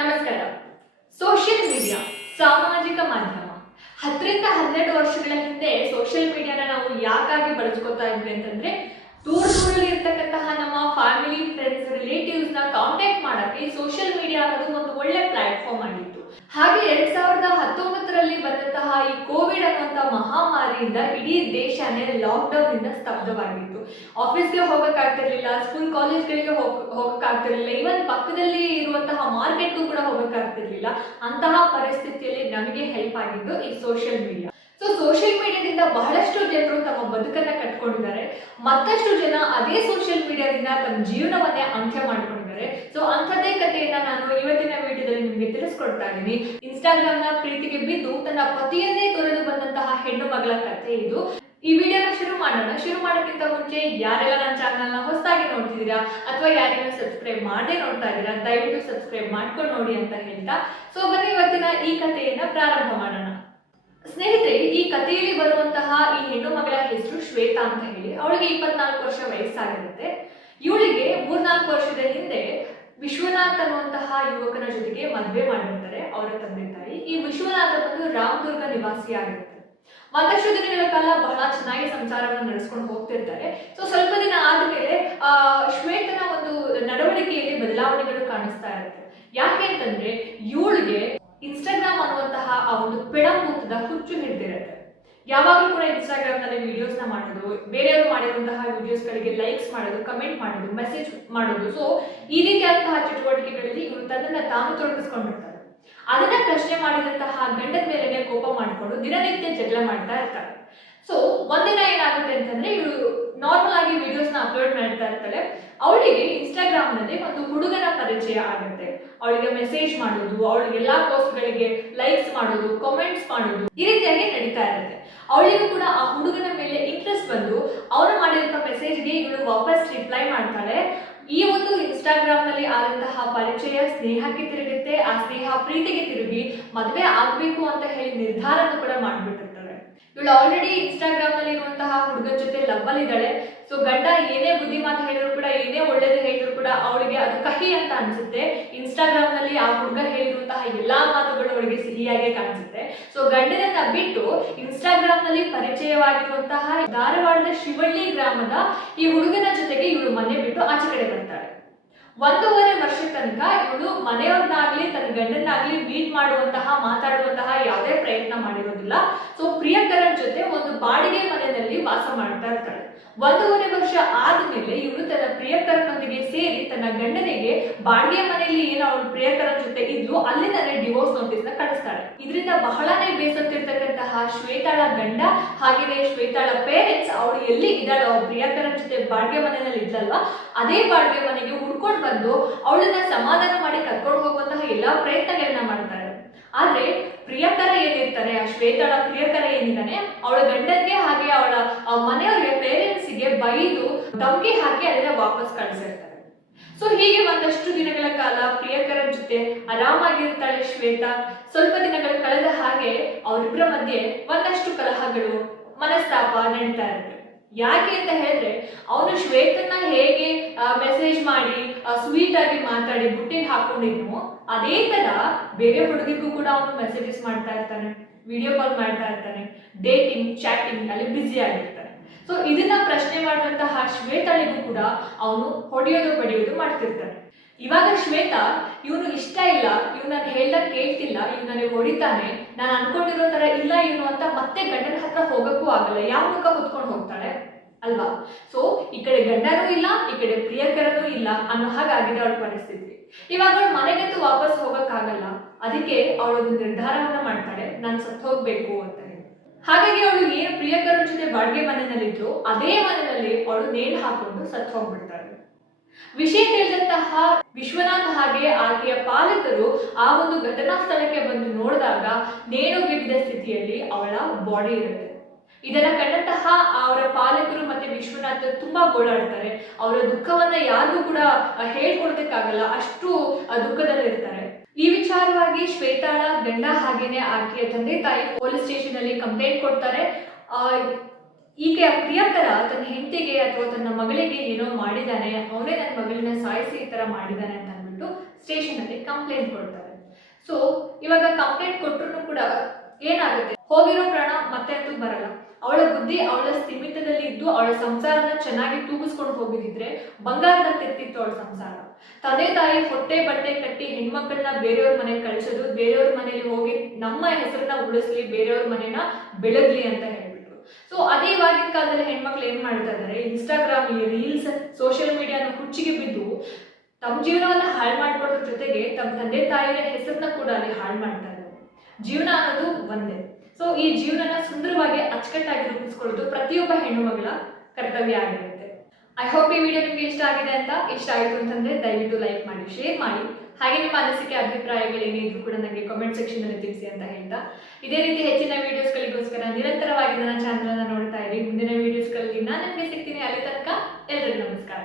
ನಮಸ್ಕಾರ. Social media ಸಾಮಾಜಿಕ ಮಾಧ್ಯಮ. ಹತ್ತರಿಂದ ಹನ್ನೆರಡು ವರ್ಷಗಳ ಹಿಂದೆ ಸೋಷಿಯಲ್ ಮೀಡಿಯಾನ ನಾವು ಯಾಕಾಗಿ ಬಳಸ್ಕೊತಾ ಇದ್ವಿ ಅಂತಂದ್ರೆ, ದೂರ ದೂರಲ್ಲಿ ಇರ್ತಕ್ಕಂತಹ ನಮ್ಮ ಫ್ಯಾಮಿಲಿ ಫ್ರೆಂಡ್ಸ್ ರಿಲೇಟಿವ್ಸ್ನ ಕಾಂಟ್ಯಾಕ್ಟ್ ಮಾಡಕ್ಕೆ ಸೋಷಿಯಲ್ ಮೀಡಿಯಾ ಅನ್ನೋದು ಒಂದು ಒಳ್ಳೆ ಪ್ಲಾಟ್ಫಾರ್ಮ್ ಆಗಿತ್ತು. ಹಾಗೆ ಎರಡ್ ಸಾವಿರದ ಹತ್ತೊಂಬತ್ತರಲ್ಲಿ ಬಂದಂತಹ ಈ ಕೋವಿಡ್ ಅನ್ನುವಂತ ಮಹಾಮಾರಿಯಿಂದ ಇಡೀ ದೇಶನೇ ಲಾಕ್ಡೌನ್ ಇಂದ ಸ್ತಬ್ಧವಾಗಿತ್ತು ಆಫೀಸ್ಗೆ ಹೋಗಕ್ಕಾಗ್ತಿರ್ಲಿಲ್ಲ ಸ್ಕೂಲ್ ಕಾಲೇಜ್ಗಳಿಗೆ ಹೋಗ್, ಹೋಗಕ್ಕಾಗ್ತಿರ್ಲಿಲ್ಲ ಇವನ್ ಪಕ್ಕದಲ್ಲಿ ಇರುವಂತಹ ಮಾರ್ಕೆಟ್ಗೂ ಕೂಡ ಹೋಗಕ್ಕಾಗ್ತಿರ್ಲಿಲ್ಲ. ಅಂತಹ ಪರಿಸ್ಥಿತಿಯಲ್ಲಿ ನಮಗೆ ಹೆಲ್ಪ್ ಆಗಿದ್ದು ಈ ಸೋಷಿಯಲ್ ಮೀಡಿಯಾ ಸೊ ಸೋಷಿಯಲ್ ಮೀಡಿಯಾದಿಂದ ಬಹಳಷ್ಟು ಜನರು ತಮ್ಮ ಬದುಕನ್ನ ಕಟ್ಕೊಂಡಿದ್ದಾರೆ. ಮತ್ತಷ್ಟು ಜನ ಅದೇ ಸೋಷಿಯಲ್ ಮೀಡಿಯಾದಿಂದ ತಮ್ಮ ಜೀವನವನ್ನೇ ಅಂತ್ಯ ಮಾಡ್ಕೊಂಡಿದ್ದಾರೆ. ಸೊ ಅಂಥದ್ದೇ ಕಥೆಯನ್ನ ನಾನು ಇವತ್ತಿನ ವಿಡಿಯೋದಲ್ಲಿ ನಿಮಗೆ ತಿಳಿಸ್ಕೊಡ್ತಾ ಇದ್ದೀನಿ. ಇನ್ಸ್ಟಾಗ್ರಾಮ್ನ ಪ್ರೀತಿಗೆ ಬಿದ್ದು ತನ್ನ ಪತಿಯನ್ನೇ ತೊರೆದು ಬಂದಂತಹ ಹೆಣ್ಣು ಮಗಳ ಕಥೆ ಇದು. ಈ ವಿಡಿಯೋನ ಶುರು ಮಾಡೋಣ. ಶುರು ಮಾಡೋಕ್ಕಿಂತ ಮುಂಚೆ ಯಾರೆಲ್ಲ ನನ್ನ ಚಾನಲ್ನ ಹೊಸದಾಗಿ ನೋಡ್ತಿದ್ದೀರಾ ಅಥವಾ ಯಾರೆಲ್ಲ ಸಬ್ಸ್ಕ್ರೈಬ್ ಮಾಡೇ ನೋಡ್ತಾ ಇದ್ದೀರಾ, ದಯವಿಟ್ಟು ಸಬ್ಸ್ಕ್ರೈಬ್ ಮಾಡ್ಕೊಂಡು ನೋಡಿ ಅಂತ ಹೇಳ್ತಾ. ಸೊ, ಬನ್ನಿ ಇವತ್ತಿನ ಈ ಕಥೆಯನ್ನ ಪ್ರಾರಂಭ ಮಾಡೋಣ. ಸ್ನೇಹಿತರೆ, ಈ ಕಥೆಯಲ್ಲಿ ಬರುವಂತಹ ಈ ಹೆಣ್ಣು ಮಗಳ ಹೆಸರು ಶ್ವೇತಾ ಅಂತ ಹೇಳಿ. ಅವಳಿಗೆ ಇಪ್ಪತ್ನಾಲ್ಕು ವರ್ಷ ವಯಸ್ಸಾಗಿರುತ್ತೆ. ಇವಳಿಗೆ ಮೂರ್ನಾಲ್ಕು ವರ್ಷದ ಹಿಂದೆ ವಿಶ್ವನಾಥ್ ಅನ್ನುವಂತಹ ಯುವಕನ ಜೊತೆಗೆ ಮದುವೆ ಮಾಡಿರ್ತಾರೆ. ಅವರ ತಂದೆ ತಾಯಿ ಈ ವಿಶ್ವನಾಥ ಬಂದು ರಾಮದುರ್ಗ ನಿವಾಸಿ ಆಗಿರುತ್ತೆ ಒಂದಷ್ಟು ದಿನಗಳ ಕಾಲ ಬಹಳ ಚೆನ್ನಾಗಿ ಸಂಚಾರವನ್ನು ನಡೆಸ್ಕೊಂಡು ಹೋಗ್ತಿರ್ತಾರೆ. ಸೊ ಸ್ವಲ್ಪ ದಿನ ಆದ್ಮೇಲೆ, ಆ, ಶ್ವೇತನ ಒಂದು ನಡವಳಿಕೆಯಲ್ಲಿ ಬದಲಾವಣೆಗಳು ಕಾಣಿಸ್ತಾ ಇರುತ್ತೆ. ಯಾಕೆ ಅಂತಂದ್ರೆ, ಇವಳಿಗೆ ಇನ್ಸ್ಟಾಗ್ರಾಮ್ ಅನ್ನುವಂತಹ ಆ ಒಂದು ಪಿಡಂಭೂತದ ಹುಚ್ಚು ಹಿಡಿದಿರುತ್ತೆ. ಯಾವಾಗಲೂ ಕೂಡ ಇನ್ಸ್ಟಾಗ್ರಾಮ್ನಲ್ಲಿ ವಿಡಿಯೋಸ್ನ ಮಾಡೋದು, ಬೇರೆಯವರು ಮಾಡಿರುವಂತಹ ವಿಡಿಯೋಸ್ ಗಳಿಗೆ ಲೈಕ್ಸ್ ಮಾಡೋದು ಕಮೆಂಟ್ ಮಾಡೋದು ಮೆಸೇಜ್ ಮಾಡೋದು. ಸೊ ಈ ರೀತಿಯಾದಂತಹ ಚಟುವಟಿಕೆಗಳಲ್ಲಿ ಇವರು ತನ್ನನ್ನು ತಾನು ತೊಡಗಿಸ್ಕೊಂಡಿರ್ತಾರೆ. ಅದನ್ನ ಪ್ರಶ್ನೆ ಮಾಡಿದಂತಹ ಗಂಡದ ಮೇಲೆ ಕೋಪ ಮಾಡಿಕೊಂಡು ದಿನನಿತ್ಯ ಜಗಳ ಮಾಡ್ತಾ ಇರ್ತಾರೆ. ಸೊ ಒಂದಿನ ಏನಾಗುತ್ತೆ ಅಂತಂದ್ರೆ ಇವಳು ನಾರ್ಮಲ್ ಆಗಿ ವಿಡಿಯೋಸ್ನ ಅಪ್ಲೋಡ್ ಮಾಡ್ತಾ ಇರ್ತಾಳೆ ಅವಳಿಗೆ ಇನ್ಸ್ಟಾಗ್ರಾಮ್ನಲ್ಲಿ ಒಂದು ಹುಡುಗನ ಪರಿಚಯ ಆಗುತ್ತೆ. ಅವಳಿಗೆ ಮೆಸೇಜ್ ಮಾಡೋದು, ಅವಳಿಗೆ ಎಲ್ಲಾ ಪೋಸ್ಟ್ ಗಳಿಗೆ ಲೈಕ್ಸ್ ಮಾಡೋದು ಕಾಮೆಂಟ್ಸ್ ಮಾಡೋದು ಈ ರೀತಿಯಾಗಿ ನಡೀತಾ ಇರುತ್ತೆ. ಅವಳಿಗೂ ಕೂಡ ಆ ಹುಡುಗನ ಮೇಲೆ ಇಂಟ್ರೆಸ್ಟ್ ಬಂದು, ಅವನು ಮಾಡಿರೋ ಮೆಸೇಜ್ಗೆ ಇವಳು ವಾಪಸ್ ರಿಪ್ಲೈ ಮಾಡ್ತಾಳೆ. ಈ ಒಂದು ಇನ್ಸ್ಟಾಗ್ರಾಮ್ ಆದಂತಹ ಪರಿಚಯ, ಸ್ನೇಹಕ್ಕೆ ತಿರುಗುತ್ತೆ, ಆ ಸ್ನೇಹ ಪ್ರೀತಿಗೆ ತಿರುಗಿ ಮದುವೆ ಆಗ್ಬೇಕು ಅಂತ ಹೇಳಿ ನಿರ್ಧಾರನೂ ಕೂಡ ಮಾಡ್ಬಿಟ್ಟಿರ್ತಾಳೆ ಇವಳು ಆಲ್ರೆಡಿ ಇನ್ಸ್ಟಾಗ್ರಾಮ್ನಲ್ಲಿ ಇರುವಂತಹ ಹುಡುಗನ ಜೊತೆ ಲವ್ವಲ್ ಇದ್ದಾಳೆ. ಸೊ ಗಂಡ ಏನೇ ಬುದ್ಧಿ ಮಾತು ಹೇಳಿದ್ರು ಕೂಡ, ಏನೇ ಒಳ್ಳೇದು ಹೇಳಿದ್ರು ಕೂಡ ಅವಳಿಗೆ ಅದು ಕಹಿ ಅಂತ ಅನ್ಸುತ್ತೆ. ಇನ್ಸ್ಟಾಗ್ರಾಮ್ನಲ್ಲಿ ಆ ಹುಡುಗ ಹೇಳಿರುವಂತಹ ಎಲ್ಲಾ ಮಾತುಗಳು ಅವಳಿಗೆ ಸಿಹಿಯಾಗಿ ಕಾಣಿಸುತ್ತೆ. ಸೊ ಗಂಡನನ್ನ ಬಿಟ್ಟು ಇನ್ಸ್ಟಾಗ್ರಾಮ್ನಲ್ಲಿ ಪರಿಚಯವಾಗಿರುವಂತಹ ಧಾರವಾಡದ ಶಿವಳ್ಳಿ ಗ್ರಾಮದ ಈ ಹುಡುಗನ ಜೊತೆಗೆ ಇವಳು ಮನೆ ಬಿಟ್ಟು ಆಚೆ ಕಡೆ ಬರ್ತಾಳೆ. ಒಂದೂವರೆ ವರ್ಷ ತನಕ ಇವಳು ಮನೆಯವ್ರನ್ನಾಗ್ಲಿ, ತನ್ನ ಗಂಡನಾಗ್ಲಿ ಮೀಟ್ ಮಾಡುವಂತಹ, ಮಾತಾಡುವಂತಹ ಯಾವುದೇ ಪ್ರಯತ್ನ ಮಾಡಿರೋದಿಲ್ಲ. ಸೊ ಪ್ರಿಯಕರನ್ ಜೊತೆ ಒಂದು ಬಾಡಿಗೆ ಮನೆಯಲ್ಲಿ ವಾಸ ಮಾಡ್ತಾ ಇರ್ತಾಳೆ. ಒಂದೂವರೆ ವರ್ಷ ಆದ್ಮೇಲೆ ಇವಳು ತನ್ನ ಪ್ರಿಯಕರನೊಂದಿಗೆ ಸೇರಿ ತನ್ನ ಗಂಡನಿಗೆ ಬಾಡಿಗೆ ಮನೆಯಲ್ಲಿ ಏನು ಅವಳು ಪ್ರಿಯಕರನ ಜೊತೆ ಇದ್ಲು ಅಲ್ಲಿಂದಲೇ ಡಿವೋರ್ಸ್ ನೋಟಿಸ್ನ ಕಳಿಸ್ತಾಳೆ ಇದರಿಂದ ಬಹಳನೇ ಬೇಸತ್ತಿರ್ತಕ್ಕಂತಹ ಶ್ವೇತಾಳ ಗಂಡ, ಹಾಗೆಯೇ ಶ್ವೇತಾಳ ಪೇರೆಂಟ್ಸ್ ಅವಳು ಎಲ್ಲಿ ಇದ್ದಾಳೋ ಅವ್ರ ಪ್ರಿಯಕರ ಜೊತೆ ಬಾಡಿಗೆ ಮನೆಯಲ್ಲಿ ಇದ್ದಲ್ವ ಅದೇ ಬಾಡಿಗೆ ಮನೆಗೆ ಹುಡ್ಕೊಂಡು ಬಂದು ಅವಳನ್ನ ಸಮಾಧಾನ ಮಾಡಿ ಕರ್ಕೊಂಡು ಹೋಗುವಂತಹ ಎಲ್ಲಾ ಪ್ರಯತ್ನಗಳನ್ನ ಮಾಡ್ತಾರೆ. ಆದ್ರೆ ಪ್ರಿಯಕರ ಏನಿರ್ತಾರೆ, ಆ ಶ್ವೇತಾಳ ಪ್ರಿಯಕರ ಏನಿದ್ದಾನೆ, ಅವಳ ಗಂಡನಿಗೆ ಹಾಗೆ ಅವಳ ಮನೆಯವರಿಗೆ ಬೈದು ಧಮಕಿ ಹಾಕಿ ಅದನ್ನ ವಾಪಸ್ ಕಳಿಸಿರ್ತಾರೆ. ಸೊ ಹೀಗೆ ಒಂದಷ್ಟು ದಿನಗಳ ಕಾಲ ಪ್ರಿಯಕರ ಜೊತೆ ಆರಾಮಾಗಿರ್ತಾಳೆ ಶ್ವೇತಾ. ಸ್ವಲ್ಪ ದಿನಗಳು ಕಳೆದ ಹಾಗೆ ಅವರಿಬ್ಬರ ಮಧ್ಯೆ ಒಂದಷ್ಟು ಕಲಹಗಳು, ಮನಸ್ತಾಪ ನಡೀತಾ ಇರುತ್ತೆ. ಯಾಕೆ ಅಂತ ಹೇಳಿದ್ರೆ, ಅವನು ಶ್ವೇತನ್ನ ಹೇಗೆ ಮೆಸೇಜ್ ಮಾಡಿ ಸ್ವೀಟ್ ಆಗಿ ಮಾತಾಡಿ ಬುಟ್ಟಿಗೆ ಹಾಕೊಂಡಿದ್ನು, ಅದೇ ತರ ಬೇರೆ ಹುಡುಗಿಗೂ ಕೂಡ ಅವನು ಮೆಸೇಜಸ್ ಮಾಡ್ತಾ ಇರ್ತಾನೆ ವಿಡಿಯೋ ಕಾಲ್ ಮಾಡ್ತಾ ಇರ್ತಾನೆ ಡೇಟಿಂಗ್ ಚಾಟಿಂಗ್ ಅಲ್ಲಿ ಬ್ಯುಸಿ ಆಗಿರ್ತಾನೆ. ಸೊ ಇದನ್ನ ಪ್ರಶ್ನೆ ಮಾಡುವಂತಹ ಶ್ವೇತಾಳಿಗೂ ಕೂಡ ಅವನು ಹೊಡೆಯೋದು, ಬಡಿಯೋದು ಮಾಡ್ತಿರ್ತಾನೆ. ಇವಾಗ ಶ್ವೇತಾ, ಇವನು ಇಷ್ಟ ಇಲ್ಲ ಇವ್ ನಾನು ಹೇಳ್ದಾಗ ಕೇಳ್ತಿಲ್ಲ ಇವ್ ನನಗೆ ಹೊಡಿತಾನೆ, ನಾನು ಅನ್ಕೊಂಡಿರೋ ತರ ಇಲ್ಲ ಇವನು ಅಂತ ಮತ್ತೆ ಗಂಡನ ಹತ್ರ ಹೋಗಕ್ಕೂ ಆಗಲ್ಲ. ಯಾವ ಮುಖ ಹೊತ್ಕೊಂಡು ಹೋಗ್ತಾಳೆ? ಅಲ್ವಾ? ಸೊ ಈ ಕಡೆ ಗಂಡನೂ ಇಲ್ಲ, ಈ ಕಡೆ ಪ್ರಿಯಕರನೂ ಇಲ್ಲ ಅನ್ನೋ ಹಾಗಾಗಿದೆ ಅವಳ ಪರಿಸ್ಥಿತಿ. ಇವಾಗ ಅವಳು ಮನೆಗಂತೂ ವಾಪಸ್ ಹೋಗಕ್ಕಾಗಲ್ಲ. ಅದಕ್ಕೆ ಅವಳೊಂದು ನಿರ್ಧಾರವನ್ನ ಮಾಡ್ತಾಳೆ. ನಾನು ಸತ್ತು ಹೋಗ್ಬೇಕು ಅಂತ. ಹಾಗಾಗಿ ಅವಳು ಏನು ಪ್ರಿಯಕರನ ಜೊತೆ ಬಾಡಿಗೆ ಮನೆಯಲ್ಲಿದ್ರು ಅದೇ ಮನೆಯಲ್ಲಿ ಅವಳು ನೇಣು ಹಾಕೊಂಡು ಸತ್ತು ಹೋಗ್ಬಿಡ್ತಾಳೆ ವಿಷಯ ತಿಳಿದಂತಹ ವಿಶ್ವನಾಥ್ ಹಾಗೆ ಆಕೆಯ ಪಾಲಕರು ಆ ಒಂದು ಘಟನಾ ಸ್ಥಳಕ್ಕೆ ಬಂದು ನೋಡಿದಾಗ ನೇಣು ಬಿದ್ದ ಸ್ಥಿತಿಯಲ್ಲಿ ಅವಳ ಬಾಡಿ ಇರುತ್ತೆ. ಇದನ್ನ ಕಂಡಂತಹ ಅವರ ಪಾಲಕರು ಮತ್ತೆ ವಿಶ್ವನಾಥ್ ತುಂಬಾ ಗೋಳಾಡ್ತಾರೆ. ಅವರ ದುಃಖವನ್ನ ಯಾರಿಗೂ ಕೂಡ ಹೇಳ್ಕೊಡ್ಬೇಕಾಗಲ್ಲ ಅಷ್ಟು ದುಃಖದಲ್ಲಿರ್ತಾರೆ. ಈ ವಿಚಾರವಾಗಿ ಶ್ವೇತಾಳ ಗಂಡ ಹಾಗೇನೆ ಆಕೆಯ ತಂದೆ ತಾಯಿ ಪೊಲೀಸ್ ಸ್ಟೇಷನ್ ಅಲ್ಲಿ ಕಂಪ್ಲೇಂಟ್ ಕೊಡ್ತಾರೆ. ಆ, ಈಕೆಯ ಪ್ರಿಯಕರ ತನ್ನ ಹೆಂಡತಿಗೆ ಅಥವಾ ತನ್ನ ಮಗಳಿಗೆ ಏನೋ ಮಾಡಿದ್ದಾನೆ ಅವನೇ ನನ್ನ ಮಗಳನ್ನ ಸಾಯಿಸಿ ಈ ತರ ಮಾಡಿದಾನೆ ಅಂತ ಅಂದ್ಬಿಟ್ಟು ಸ್ಟೇಷನಲ್ಲಿ ಕಂಪ್ಲೇಂಟ್ ಕೊಡ್ತಾರೆ. ಸೊ ಇವಾಗ ಕಂಪ್ಲೇಂಟ್ ಕೊಟ್ಟರು ಕೂಡ ಏನಾಗುತ್ತೆ? ಹೋಗಿರೋ ಪ್ರಾಣ ಮತ್ತೆ ಅಂತೂ ಬರಲ್ಲ. ಅವಳ ಬುದ್ಧಿ ಅವಳ ಸ್ಥಿಮಿತದಲ್ಲಿ ಇದ್ದು ಅವಳ ಸಂಸಾರನ ಚೆನ್ನಾಗಿ ತೂಗಿಸ್ಕೊಂಡು ಹೋಗಿದ್ರೆ ಬಂಗಾರದಂತೆ ತೆತ್ತಿತ್ತು ಅವಳ ಸಂಸಾರ. ತಂದೆ ತಾಯಿ ಹೊಟ್ಟೆ ಬಟ್ಟೆ ಕಟ್ಟಿ ಹೆಣ್ಮಕ್ಳನ್ನ ಬೇರೆಯವ್ರ ಮನೆಗೆ ಕಳಿಸೋದು, ಬೇರೆಯವ್ರ ಮನೇಲಿ ಹೋಗಿ ನಮ್ಮ ಹೆಸರನ್ನ ಉಳಿಸ್ಲಿ, ಬೇರೆಯವ್ರ ಮನೆನ ಬೆಳಗ್ಲಿ ಅಂತ ಹೇಳ್ಬಿಟ್ಟು ಸೊ ಅದೇ ಇವಾಗಿನ ಕಾಲದಲ್ಲಿ ಹೆಣ್ಮಕ್ಳು ಏನ್ ಮಾಡ್ತಾ ಇದಾರೆ ಇನ್ಸ್ಟಾಗ್ರಾಮ್ ಈ ರೀಲ್ಸ್ ಸೋಷಿಯಲ್ ಮೀಡಿಯಾನ ಹುಚ್ಚಿಗೆ ಬಿದ್ದು ತಮ್ಮ ಜೀವನವನ್ನ ಹಾಳು ಮಾಡ್ಕೊಳ್ಳೋದ್ರ ಜೊತೆಗೆ ತಮ್ಮ ತಂದೆ ತಾಯಿಯ ಹೆಸರನ್ನ ಕೂಡ ಅಲ್ಲಿ ಹಾಳು ಮಾಡ್ತಾರೆ ಜೀವನ ಅನ್ನೋದು ಒಂದೇ. ಸೊ ಈ ಜೀವನನ ಸುಂದರವಾಗಿ ಅಚ್ಚುಕಟ್ಟಾಗಿ ರೂಪಿಸ್ಕೊಳ್ಳೋದು ಪ್ರತಿಯೊಬ್ಬ ಹೆಣ್ಣು ಮಗಳ ಕರ್ತವ್ಯ ಆಗಿರುತ್ತೆ. ಐ ಹೋಪ್ ಈ ವಿಡಿಯೋ ನಿಮ್ಗೆ ಇಷ್ಟ ಆಗಿದೆ ಅಂತ ಇಷ್ಟ ಆಯಿತು ಅಂತಂದ್ರೆ ದಯವಿಟ್ಟು ಲೈಕ್ ಮಾಡಿ ಶೇರ್ ಮಾಡಿ. ಹಾಗೆ ನಿಮ್ಮ ಅನಿಸಿಕೆ, ಅಭಿಪ್ರಾಯಗಳು ಏನೇ ಇದ್ರೂ ಕೂಡ ನನಗೆ ಕಾಮೆಂಟ್ ಸೆಕ್ಷನ್ ಅಲ್ಲಿ ತಿಳಿಸಿ ಅಂತ ಹೇಳ್ತಾ. ಇದೇ ರೀತಿ ಹೆಚ್ಚಿನ ವಿಡಿಯೋಸ್ಗಳಿಗೋಸ್ಕರ ನಿರಂತರವಾಗಿ ನನ್ನ ಚಾನಲ್ ನೋಡ್ತಾ ಇರಿ. ಮುಂದಿನ ವಿಡಿಯೋಸ್ಗಳಲ್ಲಿ ನಾನು ನಿಮಗೆ ಸಿಗ್ತೀನಿ. ಅಲ್ಲಿ ತನಕ ಎಲ್ರಿಗೂ ನಮಸ್ಕಾರ.